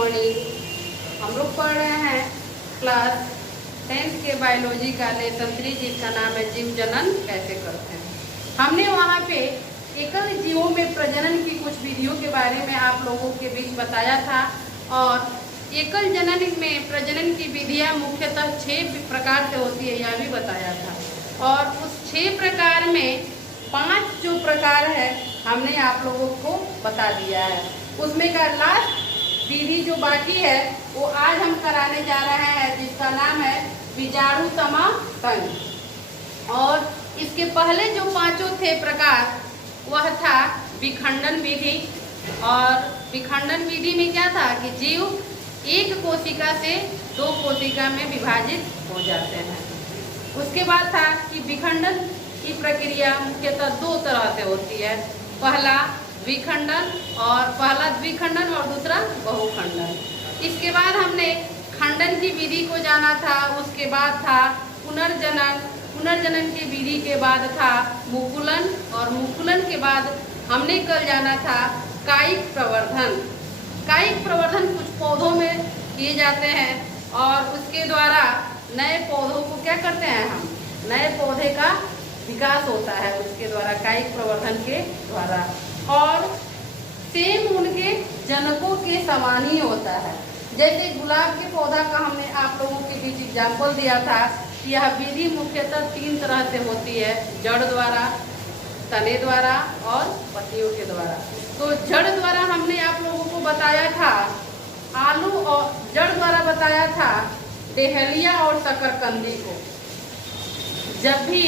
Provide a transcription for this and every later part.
Morning. हम लोग पढ़ रहे हैं क्लास 10th के बायोलॉजी का लेसन 3 जिसका नाम है जीव जनन कैसे करते हैं। हमने वहाँ पे एकल जीवों में प्रजनन की कुछ विधियों के बारे में आप लोगों के बीच बताया था और एकल जनन में प्रजनन की विधियाँ मुख्यतः 6 प्रकार से होती है यह भी बताया था और उस 6 प्रकार में 5 जो प्रकार है हमने आप लोगों को बता दिया है। उसमें का लास्ट विधि जो बाकी है वो आज हम कराने जा रहे हैं जिसका नाम है बीजाणुतमा तंत्र। और इसके पहले जो 5 थे प्रकार वह था विखंडन विधि। और विखंडन विधि में क्या था कि जीव एक कोशिका से 2 कोशिका में विभाजित हो जाते हैं। उसके बाद था कि विखंडन की प्रक्रिया मुख्यतः 2 तरह से होती है, पहला विखंडन और पहला द्विखंडन और दूसरा बहुखंडन। इसके बाद हमने खंडन की विधि को जाना था। उसके बाद था पुनर्जनन, पुनर्जनन की विधि के बाद था मुकुलन और मुकुलन के बाद हमने कल जाना था कायिक प्रवर्धन। कायिक प्रवर्धन कुछ पौधों में किए जाते हैं और उसके द्वारा नए पौधों को क्या करते हैं हम नए पौधे का विकास होता है उसके द्वारा कायिक प्रवर्धन के द्वारा। और सेम उनके जनकों के समान ही होता है। जैसे गुलाब के पौधा का हमने आप लोगों के बीच एग्जाम्पल दिया था कि यह विधि मुख्यतः 3 तरह से होती है, जड़ द्वारा, तने द्वारा और पत्तियों के द्वारा। तो जड़ द्वारा हमने आप लोगों को बताया था आलू और जड़ द्वारा बताया था डेहलिया और शकरकंदी को। जब भी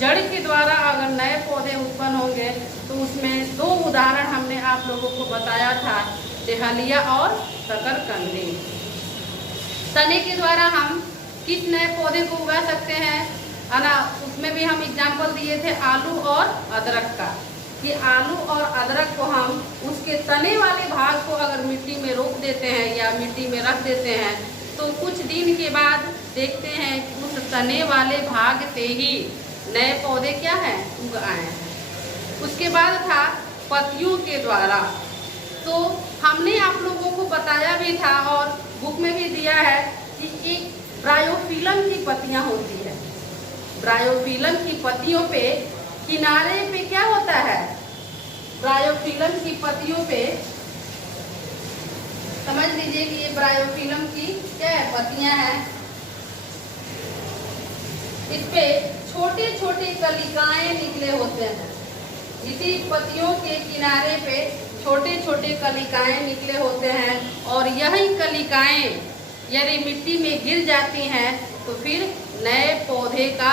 जड़ के द्वारा अगर नए पौधे उत्पन्न होंगे तो उसमें 2 उदाहरण हमने आप लोगों को बताया था, डेहलिया और शकरकंदी। तने के द्वारा हम किस नए पौधे को उगा सकते हैं ना, उसमें भी हम एग्जाम्पल दिए थे आलू और अदरक का कि आलू और अदरक को हम उसके तने वाले भाग को अगर मिट्टी में रोप देते हैं या मिट्टी में रख देते हैं तो कुछ दिन के बाद देखते हैं कि उस तने वाले भाग से ही नए पौधे क्या हैं उग आए हैं। उसके बाद था पत्तियों के द्वारा। तो हमने आप लोगों को बताया भी था और बुक में भी दिया है कि एक ब्रायोफिलम की पत्तियां होती है। ब्रायोफिलम की पत्तियों पे किनारे पे क्या होता है, ब्रायोफिलम की पत्तियों पे समझ लीजिए कि ये ब्रायोफिलम की क्या है पत्तियां हैं। इस पे छोटे छोटे कलिकाएं निकले होते हैं। इसी पत्तियों के किनारे पे छोटे छोटे कलिकाएं निकले होते हैं और यही कलिकाएं यदि मिट्टी में गिर जाती हैं तो फिर नए पौधे का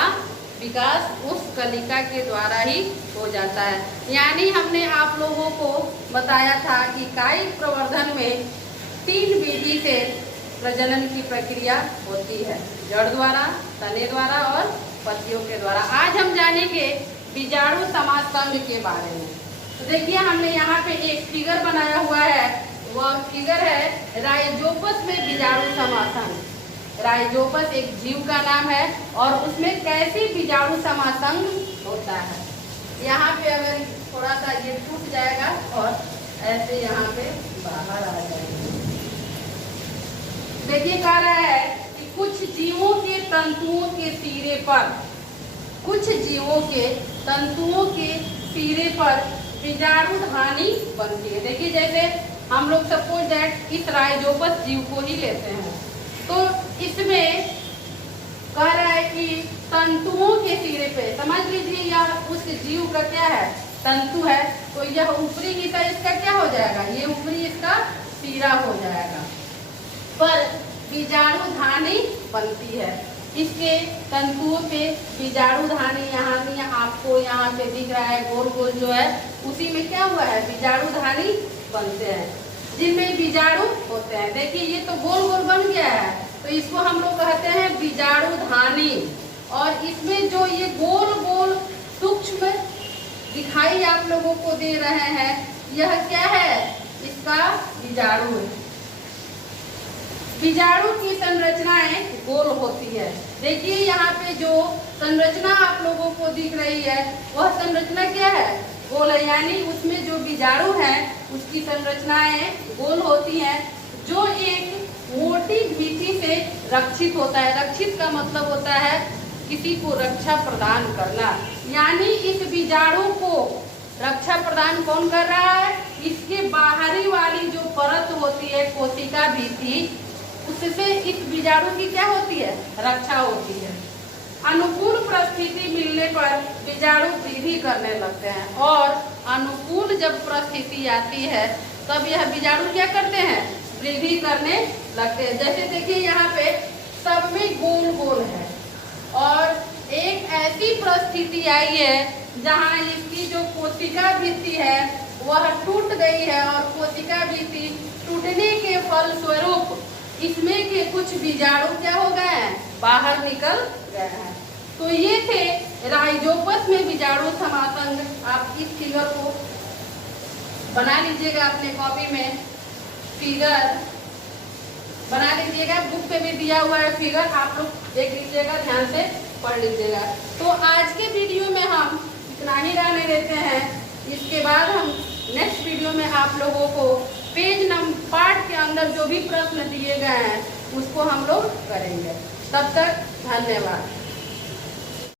विकास उस कलिका के द्वारा ही हो जाता है। यानी हमने आप लोगों को बताया था कि कायिक प्रवर्धन में 3 विधि से प्रजनन की प्रक्रिया होती है, जड़ द्वारा, तने द्वारा और पत्तियों के द्वारा। आज हम जानेंगे बीजाणु समासंग के बारे में। तो देखिए हमने यहाँ पे एक फिगर बनाया हुआ है, वह फिगर है राइजोपस में बीजाणु समासंग। राइजोपस एक जीव का नाम है और उसमें कैसे बीजाणु समासंग होता है। यहाँ पे अगर थोड़ा सा ये टूट जाएगा और ऐसे यहाँ पे बाहर आ जाएगा। देखिए कह रहा है कि कुछ जीवों के तंतुओं के सिरे पर, कुछ जीवों के तंतुओं के सिरे पर बीजाणुधानी बनती है। देखिए जैसे हम लोग सपोज दैट इस राइजोपस जीव को ही लेते हैं तो इसमें कह रहा है कि तंतुओं के सिरे पे समझ लीजिए यह उस जीव का क्या है तंतु है, तो यह ऊपरी हिस्सा इसका क्या हो जाएगा, ये ऊपरी इसका सिरा हो जाएगा। पर बीजाणुधानी बनती है। इसके तंतुओं पे बीजाणुधानी यहाँ आपको यहाँ पे दिख रहा है गोल गोल जो है उसी में क्या हुआ है बीजाणुधानी बनते हैं जिनमें बीजाणु होते हैं। देखिए ये तो गोल गोल बन गया है तो इसको हम लोग कहते हैं बीजाणुधानी। और इसमें जो ये गोल गोल सूक्ष्म दिखाई आप लोगों को दे रहे हैं यह क्या है, इसका बीजाणु है। बीजाणु की संरचनाएं गोल होती है। देखिए यहाँ पे जो संरचना आप लोगों को दिख रही है वह संरचना क्या है, गोल है। यानी उसमें जो बीजाणु है उसकी संरचनाएं गोल होती हैं। जो एक मोटी भीति से रक्षित होता है। रक्षित का मतलब होता है किसी को रक्षा प्रदान करना, यानी इस बीजाणु को रक्षा प्रदान कौन कर रहा है? इसके बाहरी वाली जो परत होती है कोशिका भीति, उससे इस बीजाणु की क्या होती है? रक्षा होती है। अनुकूल परिस्थिति मिलने पर बीजाणु वृद्धि करने लगते हैं, और अनुकूल जब परिस्थिति आती है तब यह बीजाणु क्या करते हैं? वृद्धि करने लगते हैं। जैसे देखिए यहाँ पे सब में गोल गोल है, और एक ऐसी परिस्थिति आई है जहाँ इसकी जो कोशिका भित्ति है वह टूट गई है, और कोशिका भित्ति टूटने के फलस्वरूप इसमें के कुछ बीजाणु क्या हो गए हैं? बाहर निकल गए हैं। तो ये थे राइजोपस में बीजाणु समासंग। आप इस फिगर को बना लीजिएगा अपने कॉपी में, फिगर बना लीजिएगा, बुक पे भी दिया हुआ है फिगर, आप लोग देख लीजिएगा, ध्यान से पढ़ लीजिएगा। तो आज के वीडियो में हम इतना ही रहने देते हैं। इसके बाद हम नेक्स्ट वीडियो में आप लोगों को पेज नंबर पार्ट के अंदर जो भी प्रश्न दिए गए हैं उसको हम लोग करेंगे। तब तक धन्यवाद।